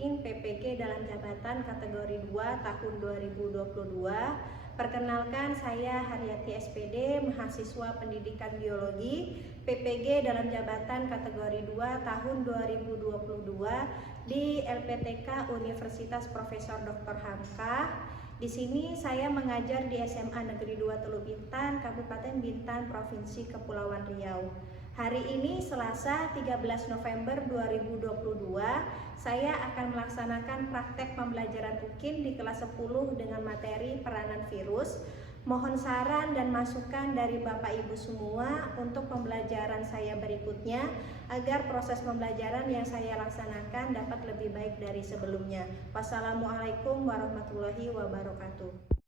Masukin PPG dalam jabatan kategori 2 tahun 2022. Perkenalkan, saya Haryati SPD, mahasiswa pendidikan biologi, PPG dalam jabatan kategori 2 tahun 2022 di LPTK Universitas Profesor Dr. Hamka. Di sini saya mengajar di SMA Negeri 2 Teluk Bintan, Kabupaten Bintan, Provinsi Kepulauan Riau. Hari ini Selasa 13 November 2022, saya akan melaksanakan praktek pembelajaran UKIN di kelas 10 dengan materi peranan virus. Mohon saran dan masukan dari Bapak Ibu semua untuk pembelajaran saya berikutnya agar proses pembelajaran yang saya laksanakan dapat lebih baik dari sebelumnya. Wassalamualaikum warahmatullahi wabarakatuh.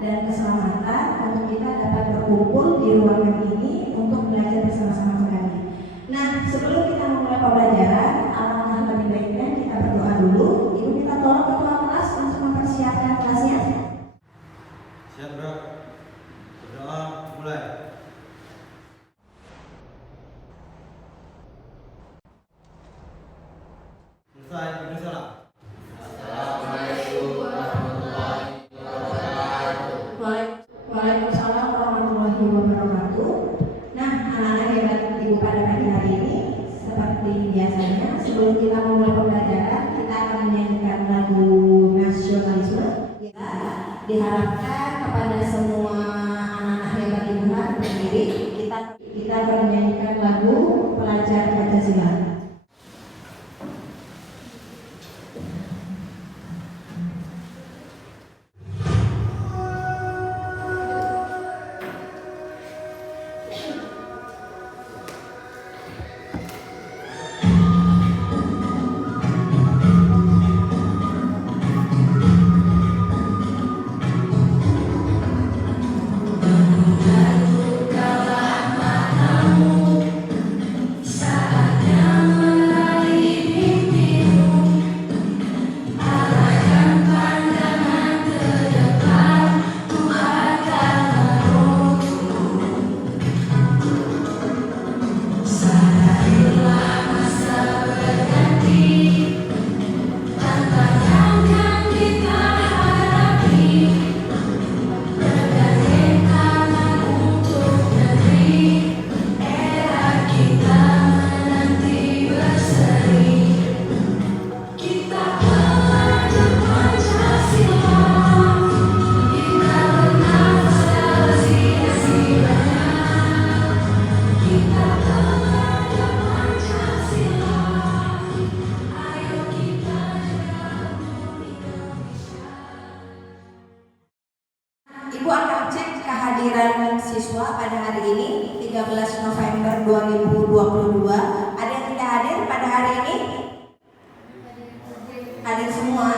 Dan keselamatan untuk kita dapat berkumpul di ruangan ini untuk belajar bersama-sama kembali. Nah, sebelum kita memulai pembelajaran, alangkah lebih baiknya kita berdoa dulu. Ibu kita tolong ketua kelas untuk mempersiapkan kelasnya. Siap, Bro. Berdoa mulai. Selesai, berdoa. Waalaikumsalam warahmatullahi wabarakatuh. Nah, anak-anak hebat Ibu pada pagi hari ini, seperti biasanya, sebelum kita memulai pembelajaran, kita akan menyanyikan lagu nasionalisme. Ya, diharapkan kepada semua anak-anak hebat Ibu berdiri, kita akan menyanyikan lagu Pelajar Pancasila. Ibu akan cek kehadiran siswa pada hari ini 13 November 2022. Ada yang tidak hadir pada hari ini? Hadir semua?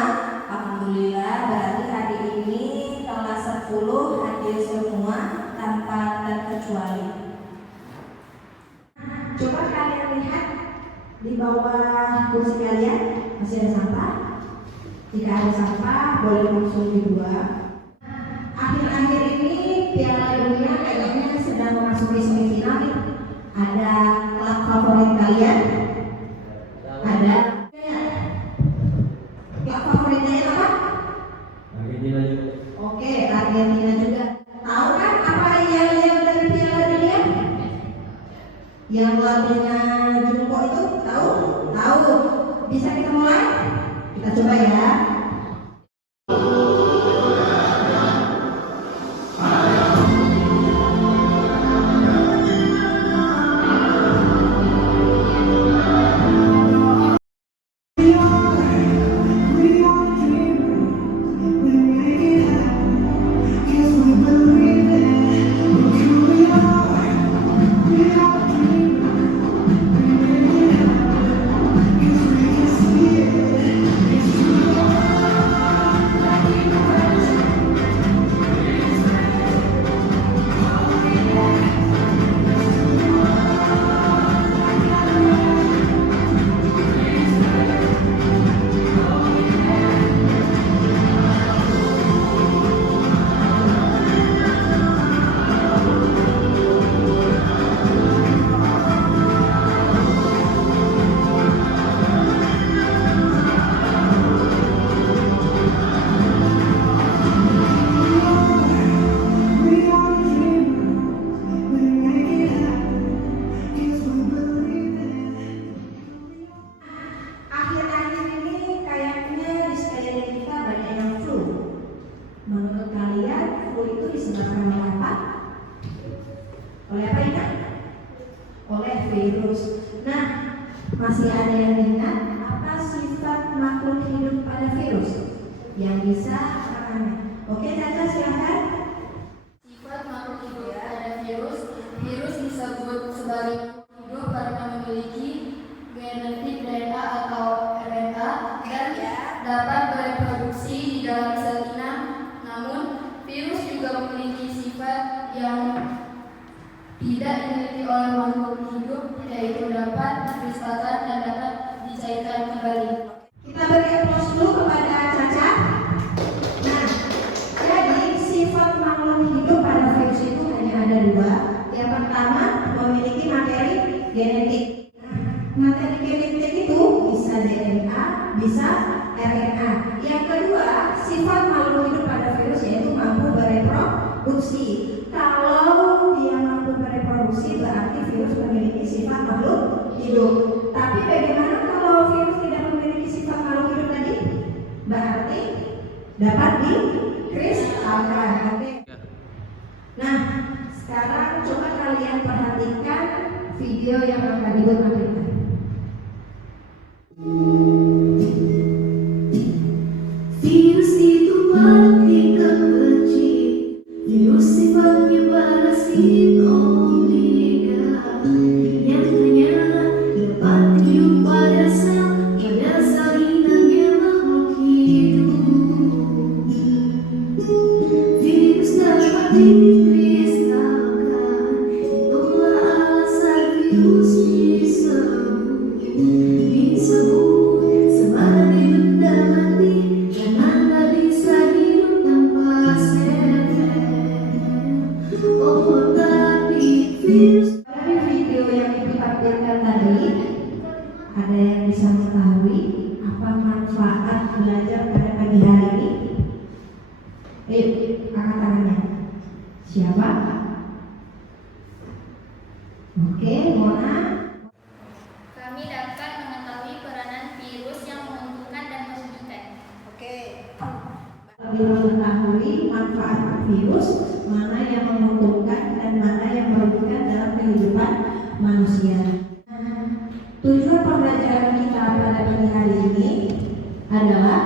Alhamdulillah, berarti hari ini kelas 10 hadir semua tanpa terkecuali. Coba kalian lihat di bawah kursi kalian masih ada sampah. Jika ada sampah boleh langsung dibuang. Akhir-akhir ini Piala Dunia kayaknya sedang memasuki semifinal nih. Ada klub favorit kalian? Ada? Klub favoritnya apa? Argentina juga. Oke, Argentina juga. Tahu kan apa yang dari Piala Dunia? Yang lagunya Jungko itu? Tahu? Tahu. Bisa kita mulai? Kita coba ya. Yeah. Masih ada yang ingat apa sifat makhluk hidup pada virus? Yang bisa rekannya. Oke, Caca silakan. Sifat makhluk hidup pada virus disebut sebagai hidup karena memiliki genetik DNA atau RNA dan dapat bereproduksi di dalam sel inang. Namun, virus juga memiliki sifat yang tidak dimiliki oleh makhluk hidup, yaitu dapat dikristalkan dan dapat dicairkan kembali. Kita beri aplaus dulu kepada Caca. Nah, jadi sifat makhluk hidup pada virus itu hanya ada dua. Yang pertama, memiliki materi genetik. Materi genetik itu bisa DNA, bisa RNA. Yang kedua, sifat makhluk hidup pada virus yaitu mampu bereproduksi. Kalau dia mampu bereproduksi, berarti virus memiliki sifat makhluk hidup. Tapi bagaimana kalau virus tidak memiliki sifat makhluk hidup tadi? Berarti dapat dikristalkan. Oke. Nah, sekarang coba kalian perhatikan video yang akan Ibu tampilkan. Virus itu partikel kecil, virus sifatnya parasit omega, yang hanya dapat hidup pada sel inangnya makhluk hidup. Virus dapat dikristalkan, itulah alasan virus disebut sebagai benda mati karena tak bisa hidup tanpa sel. Oh, tapi virus. Dari video yang Ibu tampilkan tadi, ada yang bisa mengetahui apa manfaat belajar pada pagi hari ini? Ayo, angkat tangannya. Siapa? Oke, Mona. Kami dapat mengetahui peranan virus yang menguntungkan dan merugikan. Lebih mengetahui manfaat virus, mana yang menguntungkan dan mana yang merugikan dalam kehidupan manusia. Tujuan pembelajaran kita pada pagi hari ini adalah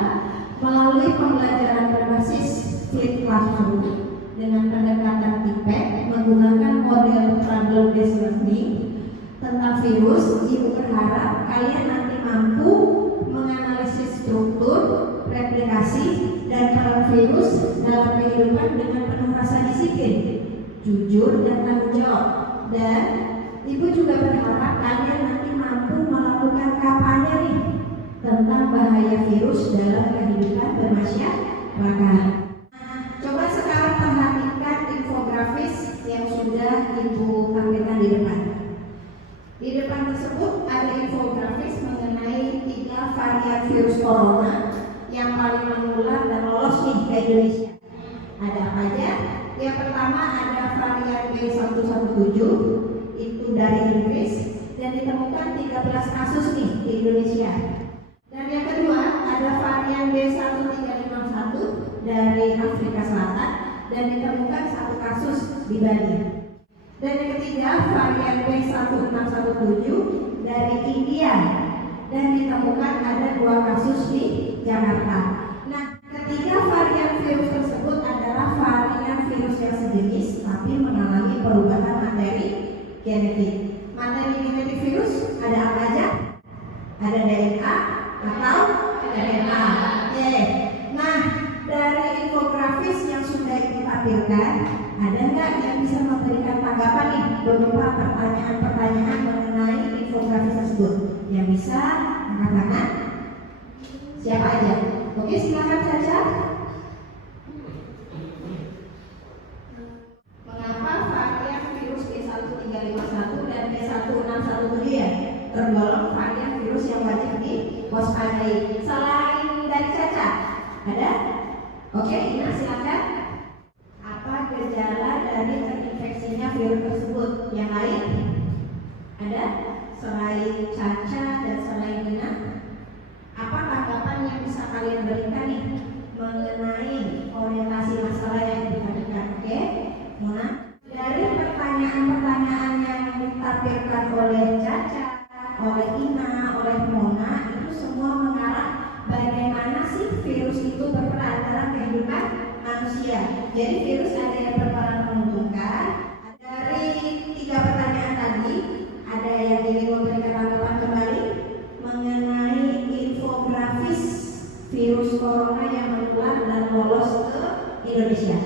melalui pembelajaran berbasis flip classroom dengan pendekatan TIPEC menggunakan model problem based learning tentang virus. Ibu berharap kalian nanti mampu menganalisis struktur, replikasi, dan peran virus dalam kehidupan dengan penuh rasa disiplin, jujur, dan tanggung jawab. Dan Ibu juga berharap kalian nanti mampu melakukan kampanye nih tentang bahaya virus dalam kehidupan bermasyarakat. Coba sekarang perhatikan infografis yang sudah Ibu tampilkan di depan. Di depan tersebut ada infografis mengenai 3 varian virus corona yang paling menular dan lolos nih ke Indonesia. Ada apa aja? Yang pertama ada varian B117, itu dari Inggris dan ditemukan 13 kasus nih di Indonesia. Dan yang kedua ada varian B1351 dari Afrika Selatan dan ditemukan 1 kasus di Bali. Dan yang ketiga varian B1617 dari India dan ditemukan ada 2 kasus di Jakarta. Nah, ketiga varian virus tersebut adalah varian virus yang sejenis tapi mengalami perubahan materi genetik. Materi genetik virus ada apa aja? Ada DNA atau RNA. Oke. Nah, dari infografis yang sudah ditampilkan, ada nggak yang bisa memberikan tanggapan nih berupa pertanyaan-pertanyaan mengenai infografis tersebut? Yang bisa angkat tangan. Siapa aja? Oke, silakan saja. Mengapa varian virus B1351 dan B1617 ya tergolong varian virus yang wajib diwaspadai? Selain dari Caca, ada? Oke, Ina silakan. Apa gejala dari terinfeksinya virus tersebut? Yang lain? Ada? Selain Caca dan selain Ina, apa tanggapan yang bisa kalian berikan nih mengenai orientasi masalah yang ditampilkan? Oke, Mona. Dari pertanyaan-pertanyaan yang ditampilkan oleh Caca, oleh Ina, Jadi virus ada yang berperan menguntungkan. Dari 3 pertanyaan tadi, ada yang ingin memberikan tanggapan kembali mengenai infografis virus corona yang menular dan lolos ke Indonesia.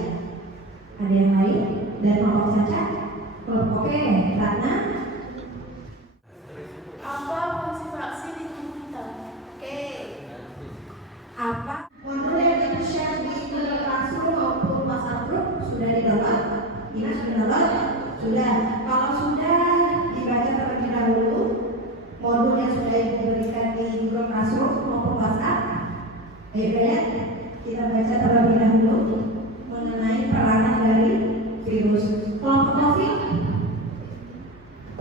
Ada yang lain? Dan kelompok saja? Oke, Ratna. Apa fungsi vaksin di tubuh kita? Oke. Apa modul yang kita share di Classroom maupun WhatsApp group sudah di-download? Ina sudah download? Sudah. Kalau sudah, dibaca terlebih dahulu modul yang sudah diberikan di Google Classroom maupun WhatsApp. Ayo lihat, kita baca terlebih dahulu mengenai peranan dari virus. Kelompok COVID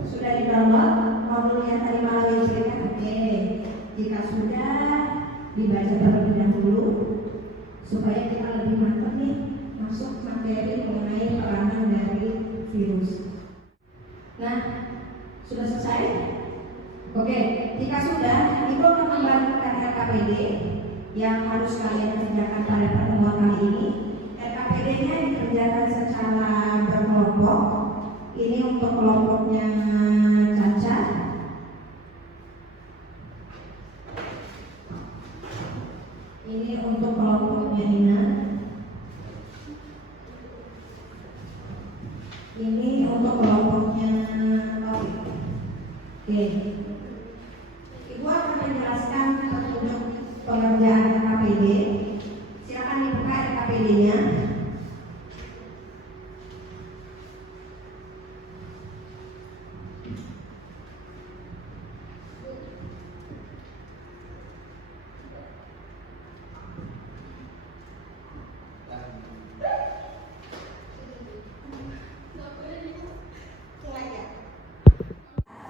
sudah di-download modul yang tadi malam diberikan? Oke. Jika sudah, dibaca terlebih dahulu supaya kita lebih mantap nih masuk materi mengenai peranan dari virus. Nah, sudah selesai? Oke, jika sudah, Ibu akan membagikan RKPD yang harus kalian kerjakan pada pertemuan kali ini. RKPD-nya dikerjakan secara berkelompok. Ini untuk kelompoknya Caca. Ini untuk kelompoknya Ina. Ini untuk kelompoknya Taufik. Oke. Ibu akan menjelaskan petunjuk pengerjaan RKPD. Silakan dibuka RKPD-nya.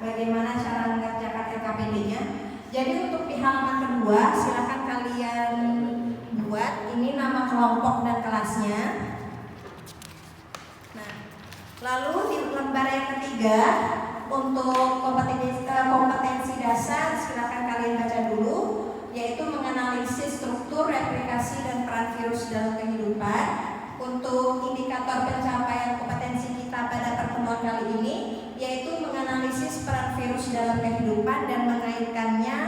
Bagaimana cara mengerjakan RKPD-nya? Jadi untuk di halaman kedua, silakan kalian buat ini nama kelompok dan kelasnya. Nah, lalu di lembar yang ketiga untuk kompetensi dasar, silakan kalian baca dulu, yaitu menganalisis struktur, replikasi dan peran virus dalam kehidupan. Untuk indikator pencapaian kompetensi kita pada pertemuan kali ini, yaitu menganalisis peran virus dalam kehidupan dan mengaitkannya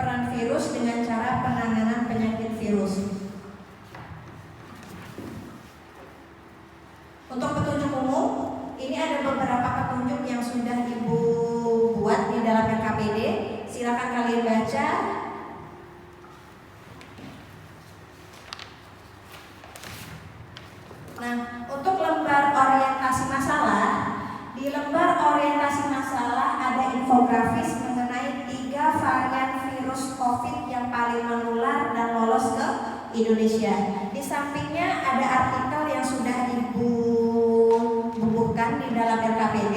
peran virus dengan cara penanganan penyakit virus. Untuk petunjuk umum, ini ada beberapa petunjuk yang sudah Ibu buat di dalam RKPD. Silakan kalian baca. Nah, untuk lembar orientasi masalah, di lembar orientasi masalah ada infografis mengenai 3 varian virus COVID yang paling menular dan lolos ke Indonesia. Di sampingnya ada artikel yang sudah Ibu bubuhkan di dalam RKPD.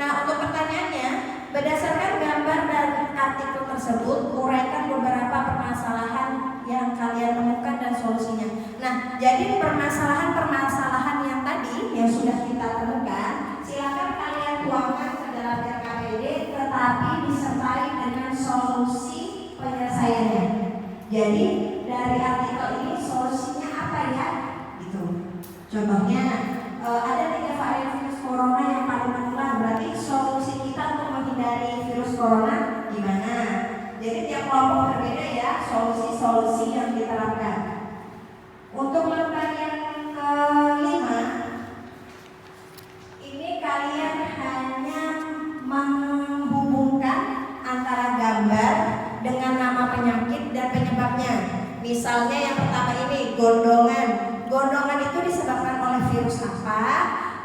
Nah, untuk pertanyaannya, berdasarkan gambar dan artikel tersebut, uraikan beberapa permasalahan yang kalian temukan dan solusinya. Nah, jadi permasalahan-permasalahan yang tadi yang sudah kita temukan, silakan kalian tuangkan ke dalam RKPD, tetapi disertai dengan solusi penyelesaiannya. Jadi dari artikel ini solusinya apa ya? Gitu. Contohnya ada 3 varian virus corona yang paling menular. Berarti solusi kita untuk menghindari virus corona gimana? Jadi tiap kelompok berbeda ya solusi-solusi yang diterapkan. Untuk lembar yang kelima, ini kalian hanya menghubungkan antara gambar dengan nama penyakit dan penyebabnya. Misalnya yang pertama ini gondongan. Gondongan itu disebabkan oleh virus apa?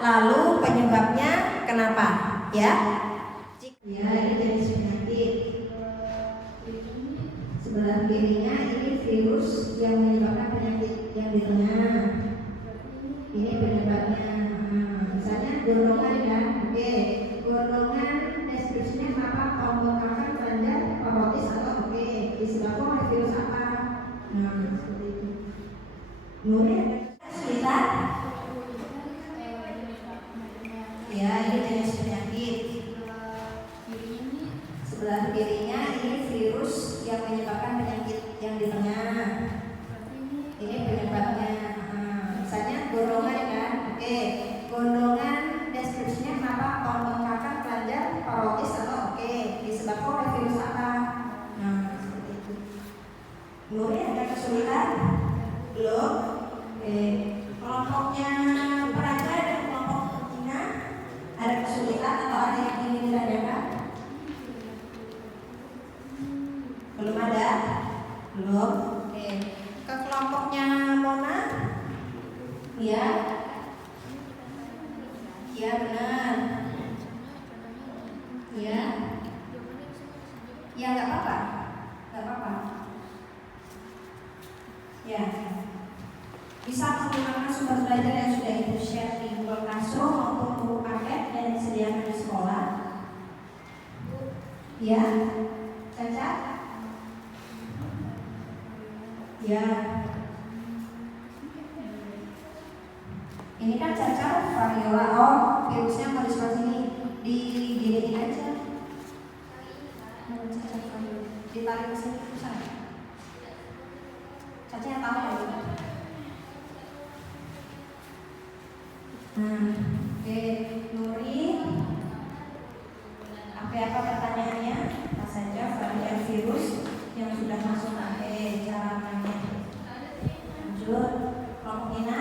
Lalu penyebabnya kenapa? Ya? Ya, ini jenis penyakit. Sebelah kirinya ini virus yang menyebabkan penyakit yang di tengah. Ini penyebabnya. Misalnya gondongan ya. Oke, gondongan deskripsinya kenapa pembengkakan kelenjar parotis atau oke disebabkan oleh virus apa? Nah, seperti itu. Kemudian kita ya ini jenis penyakit. Sebelah kirinya ini virus yang menyebabkan penyakit yang di Nuri ada kesulitan? Belum? Oke. Kelompoknya Praja dan kelompok Cina ada kesulitan atau ada yang ingin ditanyakan? Belum ada? Belum? Oke. Ke kelompoknya Mona? Iya? Iya benar. Iya? Ya nggak apa-apa. Nggak apa-apa. Ya. Bisa menggunakan sumber belajar yang sudah Ibu share di Google Classroom maupun buku paket yang disediakan di sekolah. Ya, Caca? Ya. Ini kan Caca variola. Oh, virusnya mau di sebelah sini. Diginiin aja. Caca variola. Ditarik ke sini susah. Caca yang tahu ya. Nah, oke, Nuri, apa pertanyaannya? Apa saja varian virus yang sudah masuk cara mainnya? Lanjut, kelompok Ina.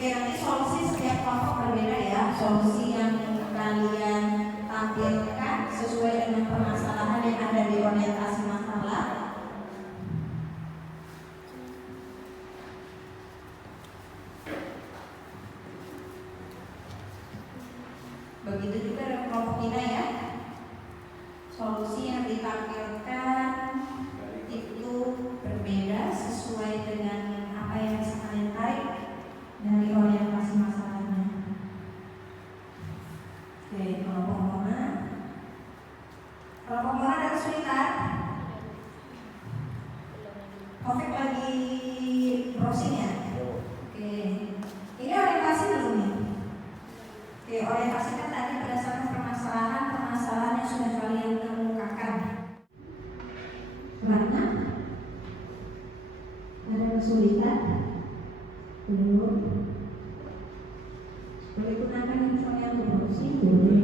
Oke, nanti solusi setiap kelompok berbeda ya. Solusi yang kalian tampilkan sesuai dengan permasalahan yang ada di orientasi masalah. Begitu juga dengan kelompok Ina ya. Solusi yang ditampilkan itu berbeda sesuai dengan apa yang bisa kalian tarik dari orientasi masalahnya. Oke, kelompok Mona. Kelompok Mona ada kesulitan? Taufik lagi browsing ya? Oke. Ini orientasi belum nih? Oke, orientasi kan tadi berdasarkan permasalahan yang sudah kalian kemukakan. Ratna? Ada kesulitan? Belum. Boleh gunakan info yang browsing? Boleh.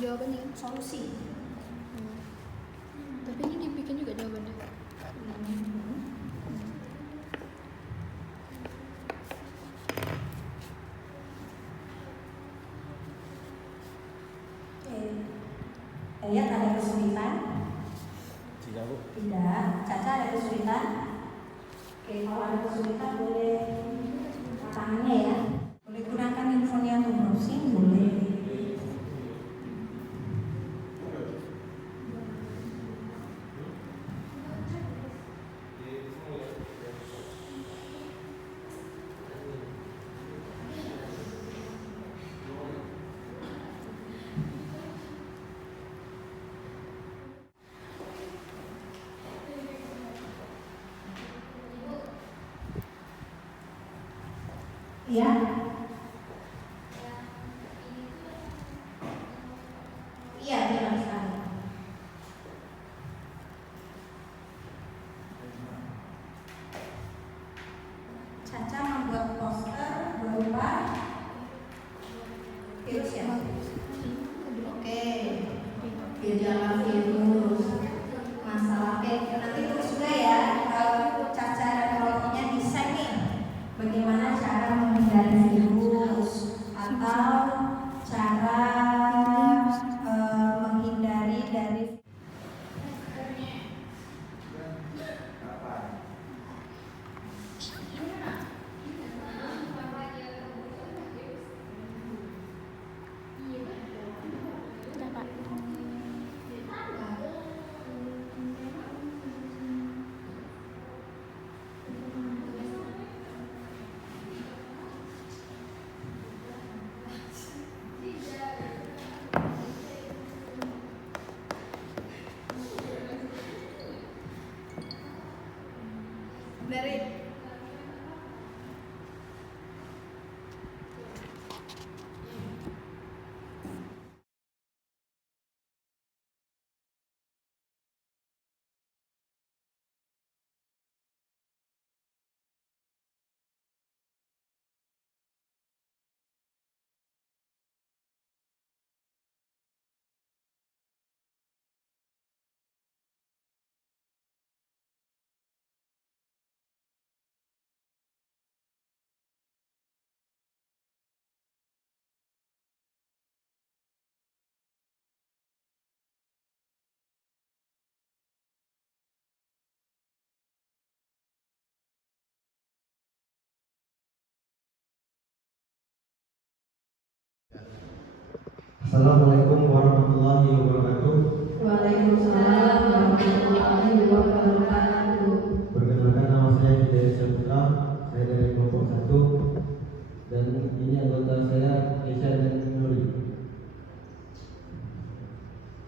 Jawabannya kan? Solusi. Tapi ini dibikin juga jawabannya. Lihat ada kesulitan? Tidak, Bu. Tidak. Caca ada kesulitan? Oke, kalau ada kesulitan boleh tangannya ya. Boleh gunakan infonya untuk browsing, boleh. Ya. Iya, jelas sekali. Caca membuat poster berupa virus ya. Oke. Gejala virus. Masalah nanti terus juga ya. Kalau Caca dan kelompoknya desain nih bagaimana cara menghindari virus. Dari Assalamualaikum warahmatullahi wabarakatuh. Waalaikumsalam warahmatullahi wabarakatuh. Perkenalkan, nama saya Hidayat Syahputra. Saya dari kelompok 1 dan ini anggota saya Kesha dan Nuri.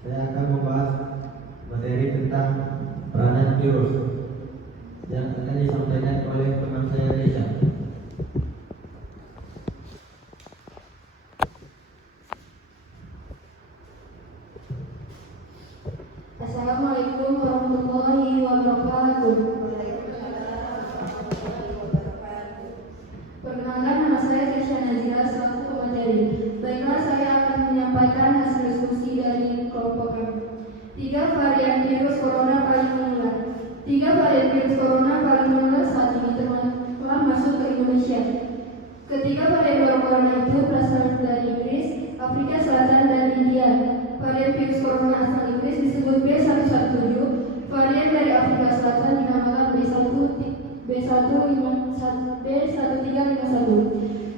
Saya akan membahas materi tentang peranan virus yang akan disampaikan oleh teman saya Kesha. Assalamualaikum warahmatullahi wabarakatuh. Perkenalkan, nama saya Kesha Nazira selaku pemateri. Baiklah, saya akan menyampaikan hasil diskusi dari kelompok kami. 3 varian virus corona paling menular. 3 varian virus corona paling menular saat ini telah masuk ke Indonesia. Ketiga varian baru corona itu berasal dari Inggris, Afrika Selatan, dan India. Varian virus corona asal Inggris disebut B117. Varian dari Afrika Selatan dinamakan B1351.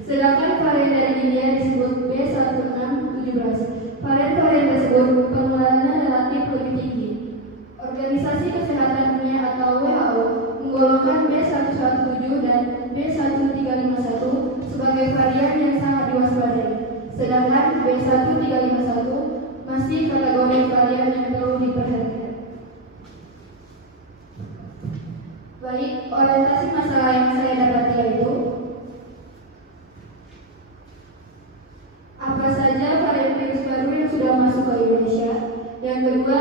Sedangkan varian dari India disebut B1617. Varian-varian tersebut penularannya relatif lebih tinggi. Organisasi Kesehatan Dunia atau WHO menggolongkan B117 dan B1351 sebagai varian yang sangat diwaspadai. Sedangkan B1351 masih kategori varian yang perlu diperhatikan. Baik, orientasi masalah yang saya dapati yaitu apa saja varian virus baru yang sudah masuk ke Indonesia. Yang kedua,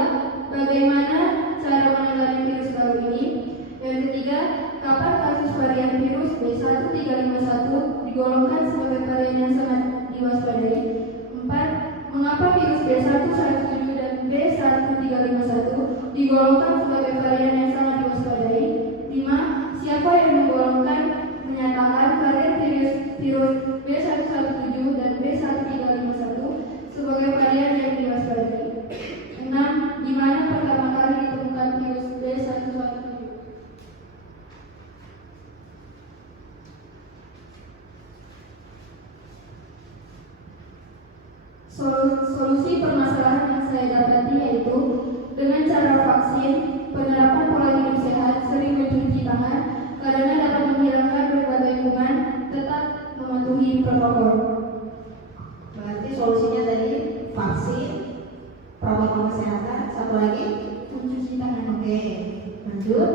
bagaimana cara menangani virus baru ini. Yang ketiga, kapan kasus varian virus B1351 digolongkan sebagai varian yang sangat diwaspadai. 4. Mengapa virus B117 dan B1351 digolongkan sebagai varian yang sangat diwaspadai? 5. Siapa yang menggolongkan menyatakan varian virus B117 dan B1351 sebagai varian yang diwaspadai? 6. Di mana pertama kali ditemukan virus B117? Solusi permasalahan yang saya dapati yaitu dengan cara vaksin, penerapan pola hidup sehat, sering mencuci tangan karena dapat menghilangkan berbagai kuman, tetap mematuhi protokol. Berarti solusinya tadi vaksin, protokol kesehatan, satu lagi Mencuci tangan. oke, lanjut.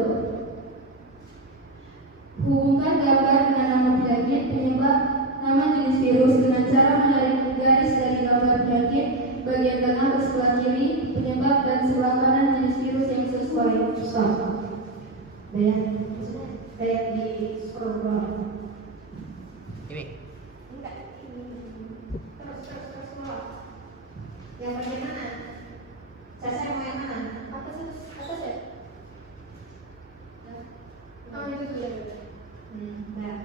Hubungkan gambar dengan nama penyakit, penyebab, nama jenis virus dengan cara menarik garis dari gambar penyakit bagian tengah ke sebelah kiri, penyebab, dan sebelah kanan jenis virus yang sesuai. Stop. Kayak di scroll bawah. Ini. Enggak, ini. Terus bawah. Yang bagian mana? Saya mau yang mana? Atas ya? Oh, itu tuh ya. Nah.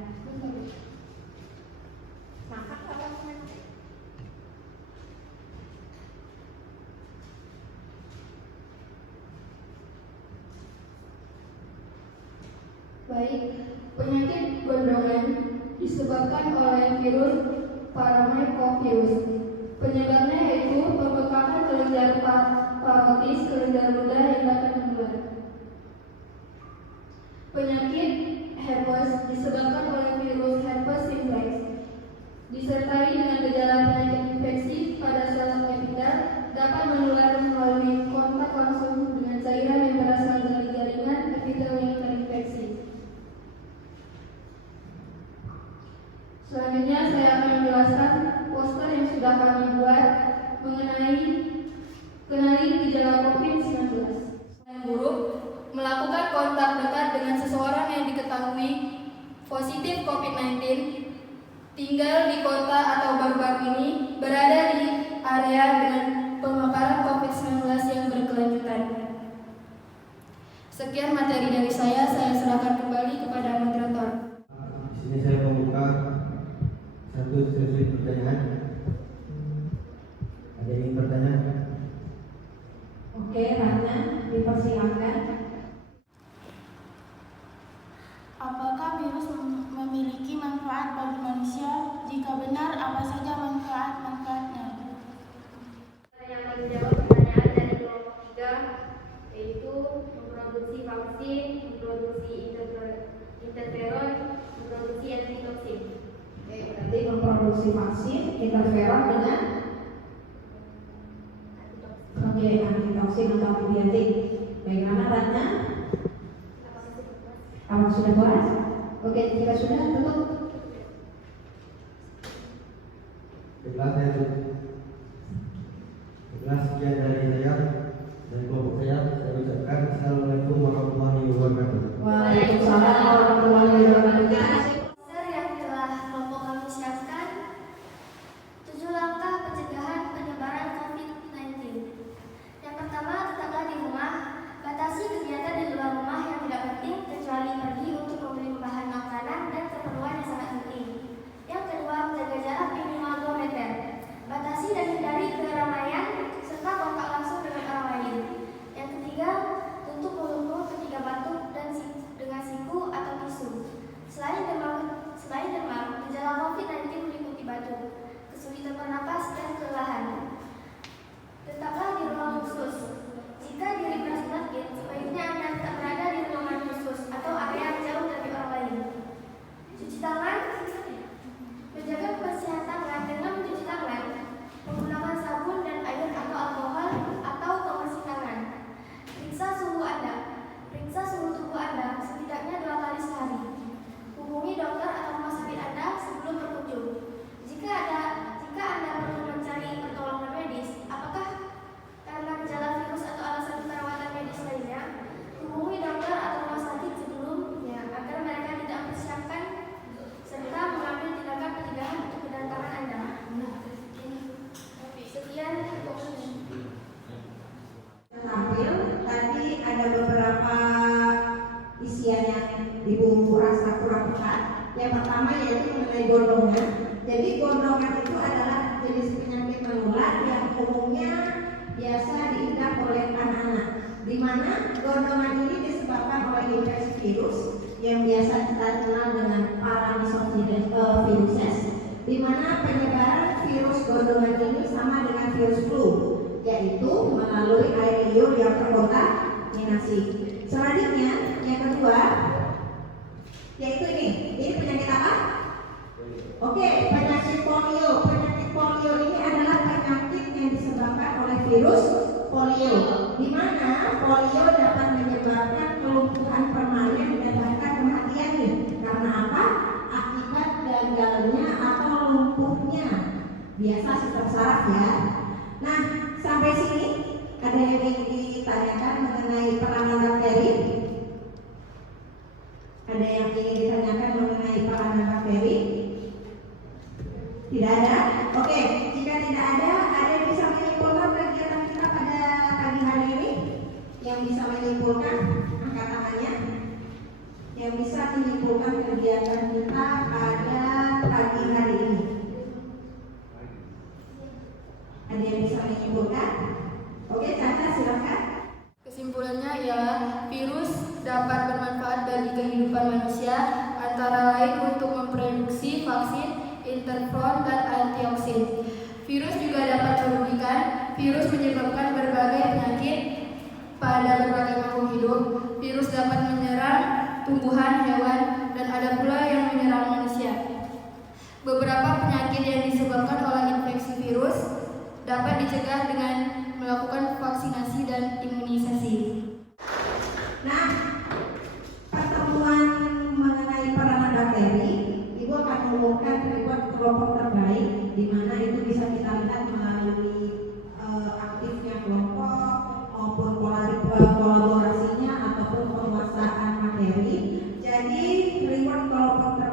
Makan apa makan? Baik, penyakit gondongan disebabkan oleh virus paramyxovirus. Penyebabnya yaitu pembekakan kelenjar parotis, kelenjar ludah yang dapat menular. Penyakit herpes disebabkan oleh virus herpes simplex, disertai dengan gejala penyakit infeksi pada sel epitel, dapat menular melalui kontak langsung dengan cairan yang berasal dari jaringan epitel yang terinfeksi. positif COVID-19, tinggal di kota atau baru-baru ini berada di area dengan pemaparan COVID-19 yang berkelanjutan. Sekian materi dari saya serahkan kembali kepada moderator. Di sini saya membuka satu sesi pertanyaan. Ada yang ingin bertanya? Oke, Ratna, dipersilakan. Apakah virus memiliki manfaat bagi manusia? Jika benar, apa saja manfaat-manfaatnya? Yang akan menjawab pertanyaan dari kelompok 3, yaitu memproduksi vaksin, memproduksi interferon, memproduksi antitoksin. Oke, berarti memproduksi vaksin, interferon dengan antitoksin atau antibiotik. Bagaimana Ratna? Apa sudah puas? Oke, jika sudah tutup. Baiklah, saya tutup. Baiklah, sekian dari saya dan kelompok saya ucapkan Assalamualaikum warahmatullahi wabarakatuh. Waalaikumsalam warahmatullahi wabarakatuh. Yang telah kelompok kami siapkan 7 langkah pencegahan penyebaran COVID-19. Yang pertama, tetaplah di rumah. Batasi kegiatan di luar rumah yang tidak penting kecuali pergi untuk membeli bahan makanan dan keperluan yang sangat penting. Yang kedua, menjaga jarak minimal 2 meter. Batasi dan hindari keramaian serta kontak langsung dengan orang lain. Yang ketiga, tutup mulut ketika batuk dan dengan siku atau tisu. Selain demam, gejala COVID-19 meliputi batuk, kesulitan bernapas, dan kelelahan. Tetaplah di ruang khusus. Jika diri merasa sakit, sebaiknya Anda tetap berada di ruangan khusus atau area yang jauh dari orang lain. Cuci tangan. Menjaga kebersihan tangan dengan mencuci tangan, menggunakan sabun dan air atau alkohol atau pembersih tangan. Periksa suhu Anda. Periksa suhu tubuh Anda setidaknya 2 kali sehari. Hubungi dokter atau rumah sakit Anda sebelum berkunjung. Jika Anda perlu mencari pertolongan medis, apakah karena gejala virus atau alasan perawatan medis lainnya, hubungi dokter atau rumah sakit sebelumnya agar mereka tidak mempersiapkan serta mengambil tindakan pencegahan untuk kedatangan Anda. Sekian Tampil tadi ada beberapa isian yang Ibu rasa kurang tepat. Yang pertama yaitu mengenai gondongan. Jadi gondongan itu adalah jenis penyakit menular yang umumnya biasa diidap oleh anak-anak, di mana gondongan ini disebabkan oleh infeksi virus yang biasa kita kenal dengan paramyxoviruses, di mana penyebaran virus gondongan ini sama dengan virus flu, yaitu melalui air liur yang terkontaminasi. Selanjutnya, yang kedua, yaitu ini penyakit apa? Oke, penyakit polio. Penyakit polio ini adalah penyakit yang disebabkan oleh virus polio, di mana polio dapat menyebabkan kelumpuhan permanen dan bahkan kematian nih. Karena apa? Akibat gagalnya atau lumpuhnya. Biasa sistem saraf ya. Nah, sampai sini ada yang ingin ditanyakan mengenai peranan bakteri? Ada yang ingin ditanyakan mengenai peranan bakteri? Tidak ada? Oke, jika tidak ada yang bisa menyimpulkan kegiatan kita pada pagi hari ini? Yang bisa menyimpulkan, angkat tangannya. Yang bisa menyimpulkan kegiatan kita pada pagi hari ini? Ada yang bisa menyimpulkan? Oke, Caca silakan. Kesimpulannya ialah virus dapat bermanfaat bagi kehidupan manusia, antara lain untuk memproduksi vaksin, interferon, dan antitoksin. Virus juga dapat merugikan. Virus menyebabkan berbagai penyakit pada berbagai makhluk hidup. Virus dapat menyerang tumbuhan, hewan, dan ada pula yang menyerang manusia. Beberapa penyakit yang disebabkan oleh infeksi virus dapat dicegah dengan melakukan vaksinasi dan imunisasi. Nah, pertemuan mengenai peranan bakteri, Ibu akan mengumumkan kelompok terbaik, di mana itu bisa kita lihat melalui aktifnya kelompok maupun kolaborasinya ataupun penguasaan materi. Jadi reward kelompok terbaik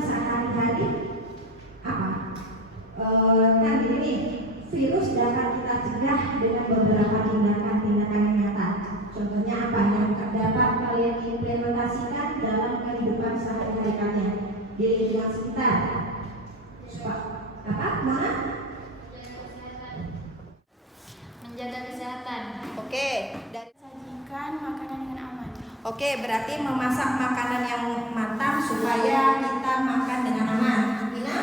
sehari-hari apa? Kan gini, virus dapat kita cegah dengan beberapa tindakan-tindakan yang nyata. Contohnya apa yang dapat kalian implementasikan dalam kehidupan sehari-hari kalian di lingkungan sekitar? Apa? Mana? Menjaga kesehatan. Oke, dari Sajikan makanan dengan aman. Oke, berarti memasak makanan yang matang supaya kita makan dengan aman. Ina?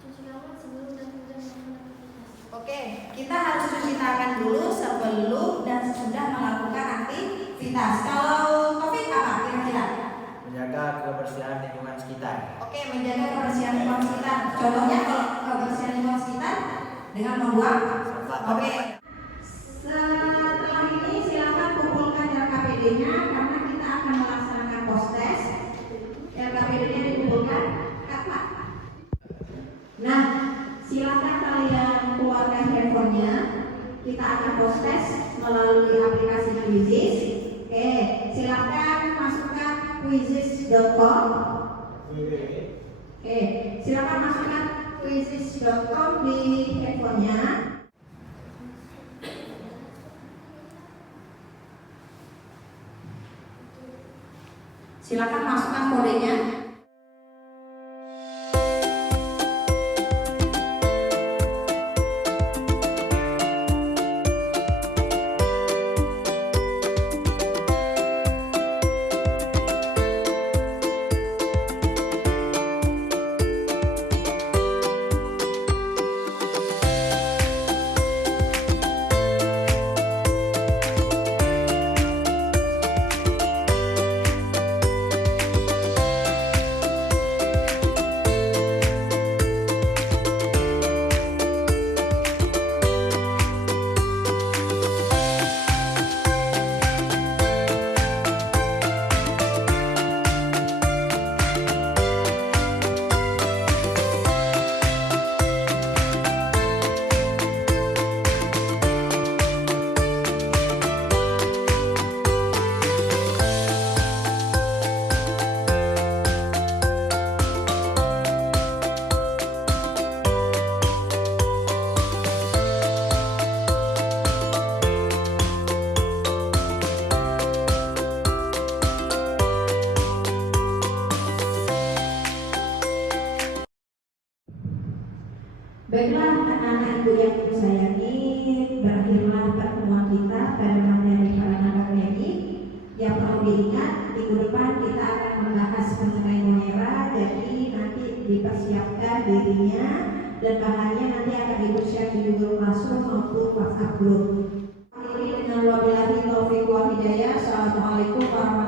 Cuci tangan sebelum dan sesudah melakukan aktivitas. Oke, kita harus cuci tangan dulu sebelum dan sesudah melakukan aktivitas. Kalau Taufik apa kira-kira? Menjaga kebersihan lingkungan sekitar. Oke, menjaga kebersihan lingkungan sekitar. Contohnya kalau kebersihan lingkungan sekitar dengan membuang. Oke. Setelah ini silakan kumpulkan LKPD-nya karena kita akan melaksanakan post-test. LKPD-nya dikumpulkan. Kata. Nah, silakan kalian keluarkan handphonenya. Kita akan post-test melalui aplikasi Quizizz. Oke, silakan masukkan quizizz.com. Oke, silakan masukkan quizizz.com di handphonenya. Silakan masukkan kodenya. Baiklah anak-anak ibu yang ibu sayangi, berakhirlah pertemuan kita pada materi Paranaka Klinik. Yang perlu diingat, minggu depan kita akan membahas mengenai Monera, jadi nanti dipersiapkan dirinya dan bahannya nanti akan di-share di Google Classroom maupun WhatsApp group. Ini dengan wabillahi taufiq wal hidayah. Assalamualaikum warahmatullahi wabarakatuh.